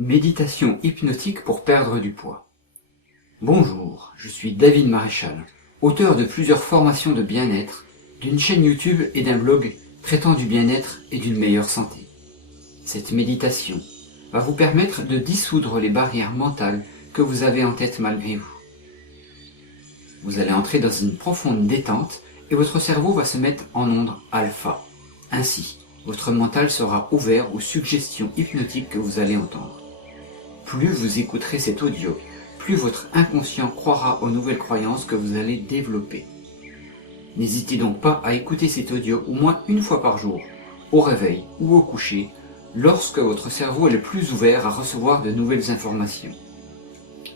Méditation hypnotique pour perdre du poids. Bonjour, je suis David Maréchal, auteur de plusieurs formations de bien-être, d'une chaîne YouTube et d'un blog traitant du bien-être et d'une meilleure santé. Cette méditation va vous permettre de dissoudre les barrières mentales que vous avez en tête malgré vous. Vous allez entrer dans une profonde détente et votre cerveau va se mettre en onde alpha. Ainsi, votre mental sera ouvert aux suggestions hypnotiques que vous allez entendre. Plus vous écouterez cet audio, plus votre inconscient croira aux nouvelles croyances que vous allez développer. N'hésitez donc pas à écouter cet audio au moins une fois par jour, au réveil ou au coucher, lorsque votre cerveau est le plus ouvert à recevoir de nouvelles informations.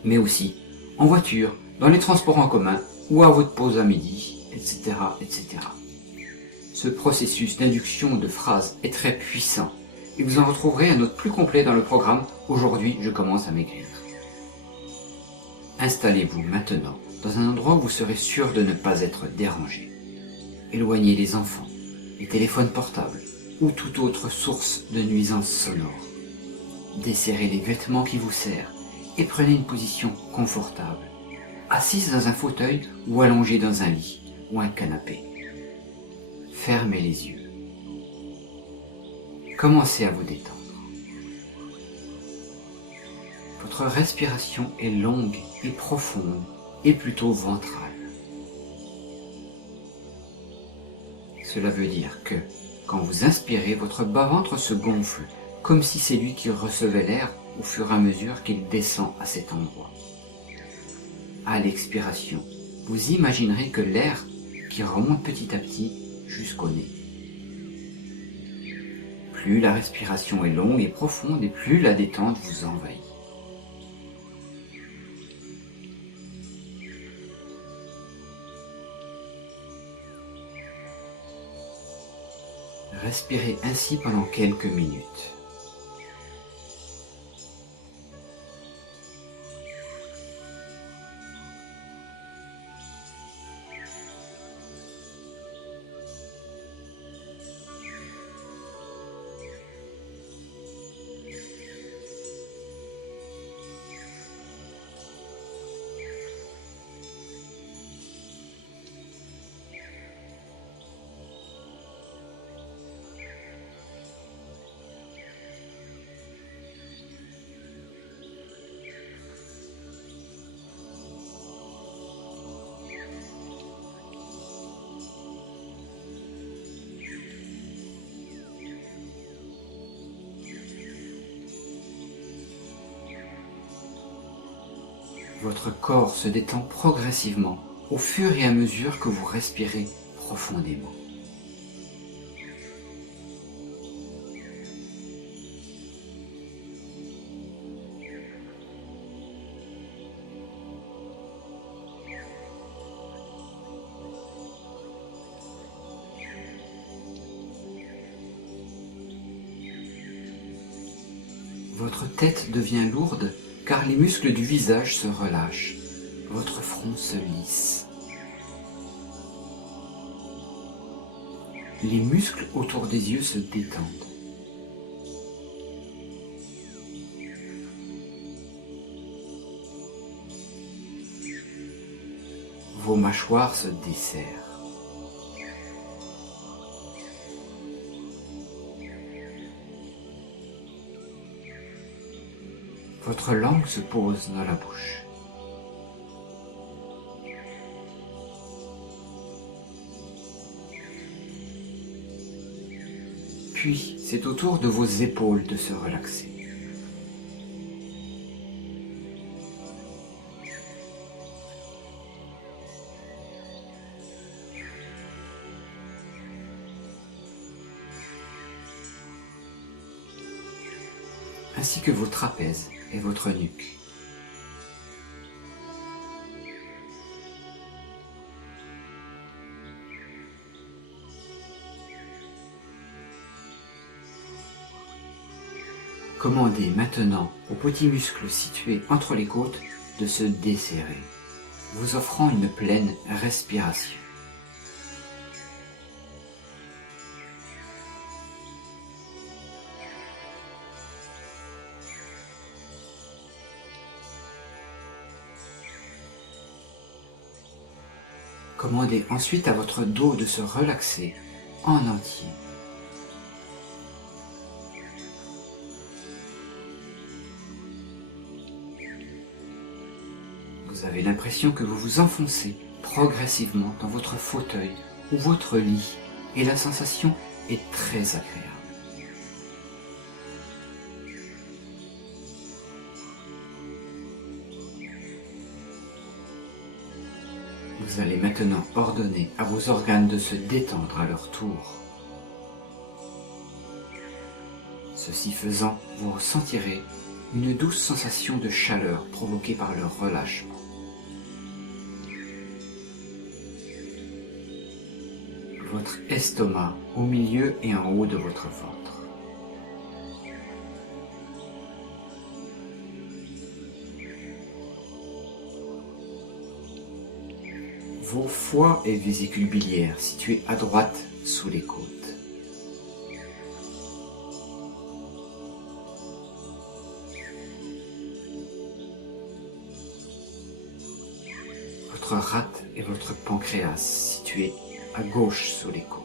Mais aussi en voiture, dans les transports en commun ou à votre pause à midi, etc., etc. Ce processus d'induction de phrases est très puissant et vous en retrouverez un autre plus complet dans le programme « Aujourd'hui, je commence à maigrir ». Installez-vous maintenant dans un endroit où vous serez sûr de ne pas être dérangé. Éloignez les enfants, les téléphones portables ou toute autre source de nuisances sonores. Desserrez les vêtements qui vous serrent et prenez une position confortable, assise dans un fauteuil ou allongé dans un lit ou un canapé. Fermez les yeux. Commencez à vous détendre. Votre respiration est longue et profonde et plutôt ventrale. Cela veut dire que, quand vous inspirez, votre bas-ventre se gonfle, comme si c'est lui qui recevait l'air au fur et à mesure qu'il descend à cet endroit. À l'expiration, vous imaginerez que l'air qui remonte petit à petit jusqu'au nez. Plus la respiration est longue et profonde et plus la détente vous envahit. Respirez ainsi pendant quelques minutes. Votre corps se détend progressivement au fur et à mesure que vous respirez profondément. Votre tête devient lourde car les muscles du visage se relâchent. Votre front se lisse. Les muscles autour des yeux se détendent. Vos mâchoires se desserrent. Votre langue se pose dans la bouche. Puis, c'est au tour de vos épaules de se relaxer. Ainsi que vos trapèzes et votre nuque. Commandez maintenant aux petits muscles situés entre les côtes de se desserrer, vous offrant une pleine respiration. Commandez ensuite à votre dos de se relaxer en entier. Vous avez l'impression que vous vous enfoncez progressivement dans votre fauteuil ou votre lit et la sensation est très agréable. Vous allez maintenant ordonner à vos organes de se détendre à leur tour. Ceci faisant, vous ressentirez une douce sensation de chaleur provoquée par leur relâchement. Votre estomac au milieu et en haut de votre ventre. Vos foies et vésicules biliaires situés à droite sous les côtes. Votre rate et votre pancréas situés à gauche sous les côtes.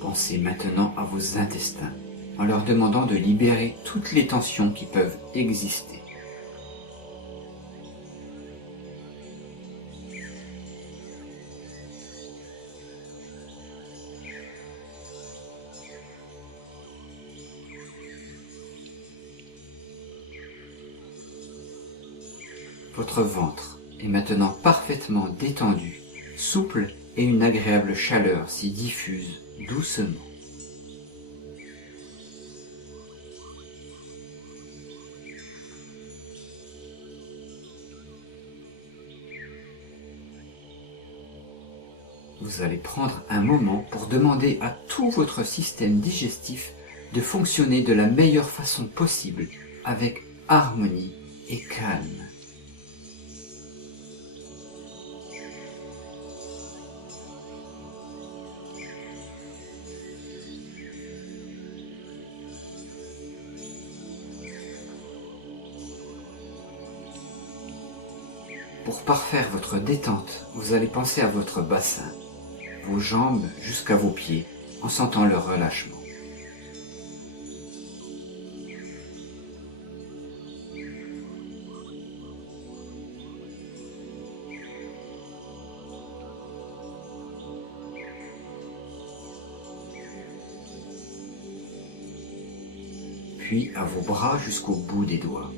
Pensez maintenant à vos intestins en leur demandant de libérer toutes les tensions qui peuvent exister. Votre ventre est maintenant parfaitement détendu, souple et une agréable chaleur s'y diffuse doucement. Vous allez prendre un moment pour demander à tout votre système digestif de fonctionner de la meilleure façon possible, avec harmonie et calme. Pour parfaire votre détente, vous allez penser à votre bassin, vos jambes jusqu'à vos pieds, en sentant leur relâchement. Puis à vos bras jusqu'au bout des doigts.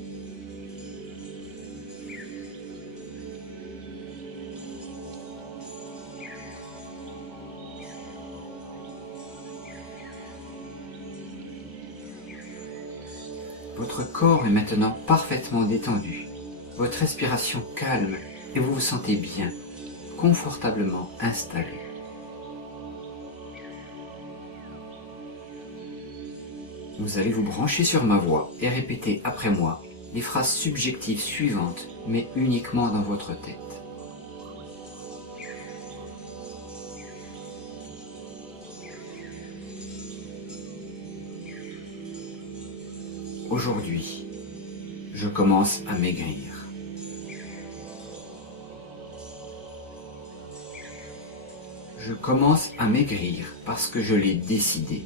Votre corps est maintenant parfaitement détendu, votre respiration calme et vous vous sentez bien, confortablement installé. Vous allez vous brancher sur ma voix et répéter après moi les phrases subjectives suivantes, mais uniquement dans votre tête. Aujourd'hui, je commence à maigrir. Je commence à maigrir parce que je l'ai décidé.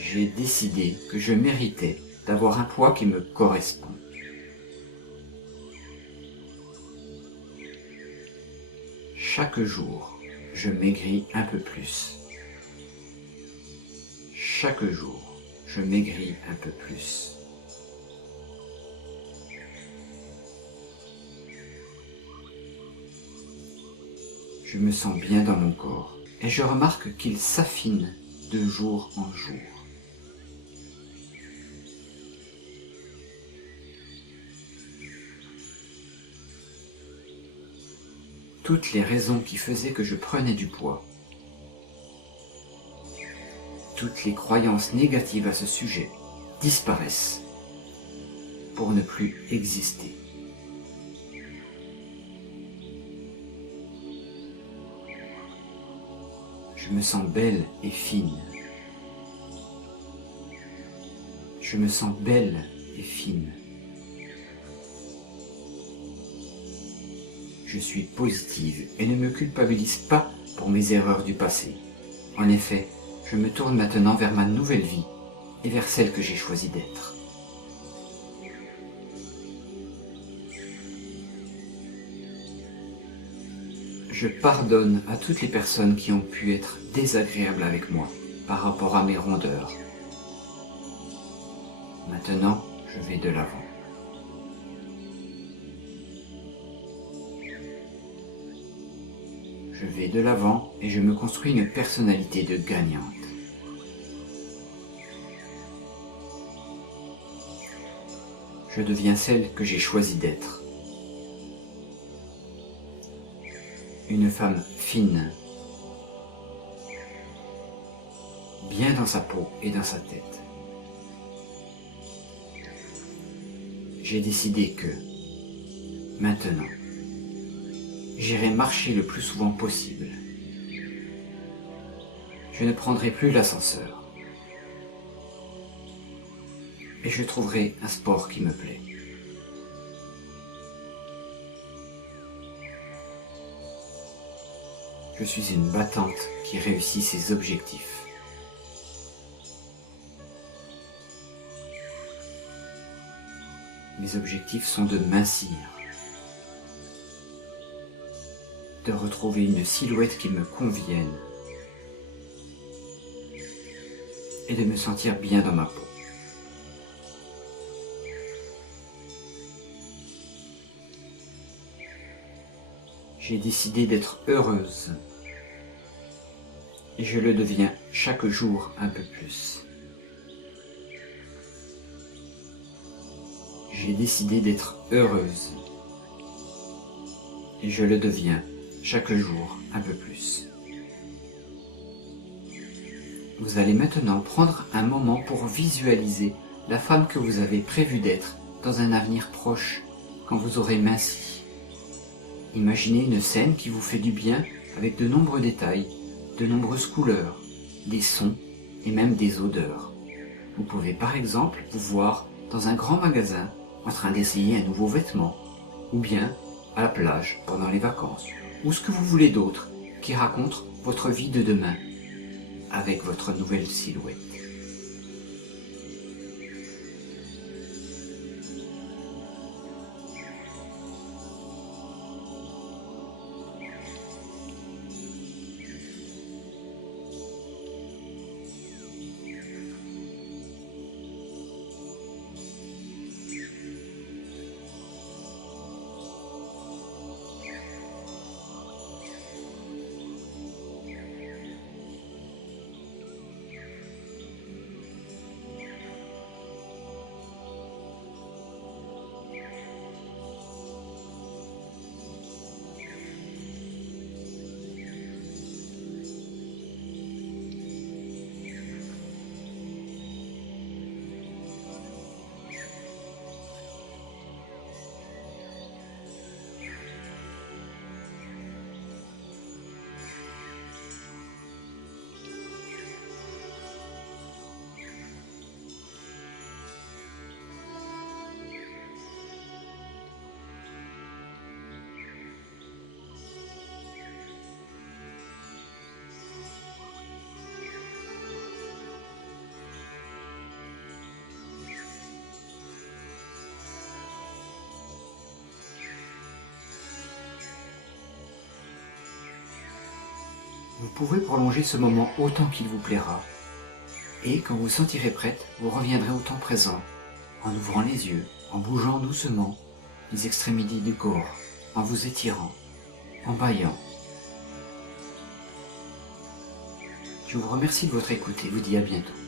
J'ai décidé que je méritais d'avoir un poids qui me correspond. Chaque jour, je maigris un peu plus. Chaque jour, je maigris un peu plus. Je me sens bien dans mon corps et je remarque qu'il s'affine de jour en jour. Toutes les raisons qui faisaient que je prenais du poids, toutes les croyances négatives à ce sujet disparaissent pour ne plus exister. Je me sens belle et fine. Je me sens belle et fine. Je suis positive et ne me culpabilise pas pour mes erreurs du passé. En effet, je me tourne maintenant vers ma nouvelle vie et vers celle que j'ai choisi d'être. Je pardonne à toutes les personnes qui ont pu être désagréables avec moi par rapport à mes rondeurs. Maintenant, je vais de l'avant. Je vais de l'avant et je me construis une personnalité de gagnante. Je deviens celle que j'ai choisi d'être. Une femme fine, bien dans sa peau et dans sa tête. J'ai décidé que, maintenant, j'irai marcher le plus souvent possible. Je ne prendrai plus l'ascenseur. Et je trouverai un sport qui me plaît. Je suis une battante qui réussit ses objectifs. Mes objectifs sont de mincir, de retrouver une silhouette qui me convienne et de me sentir bien dans ma peau. J'ai décidé d'être heureuse et je le deviens chaque jour un peu plus. J'ai décidé d'être heureuse et je le deviens chaque jour un peu plus. Vous allez maintenant prendre un moment pour visualiser la femme que vous avez prévu d'être dans un avenir proche quand vous aurez minci. Imaginez une scène qui vous fait du bien avec de nombreux détails, de nombreuses couleurs, des sons et même des odeurs. Vous pouvez par exemple vous voir dans un grand magasin en train d'essayer un nouveau vêtement, ou bien à la plage pendant les vacances, ou ce que vous voulez d'autre qui raconte votre vie de demain avec votre nouvelle silhouette. Vous pouvez prolonger ce moment autant qu'il vous plaira. Et quand vous vous sentirez prête, vous reviendrez au temps présent, en ouvrant les yeux, en bougeant doucement les extrémités du corps, en vous étirant, en bâillant. Je vous remercie de votre écoute et vous dis à bientôt.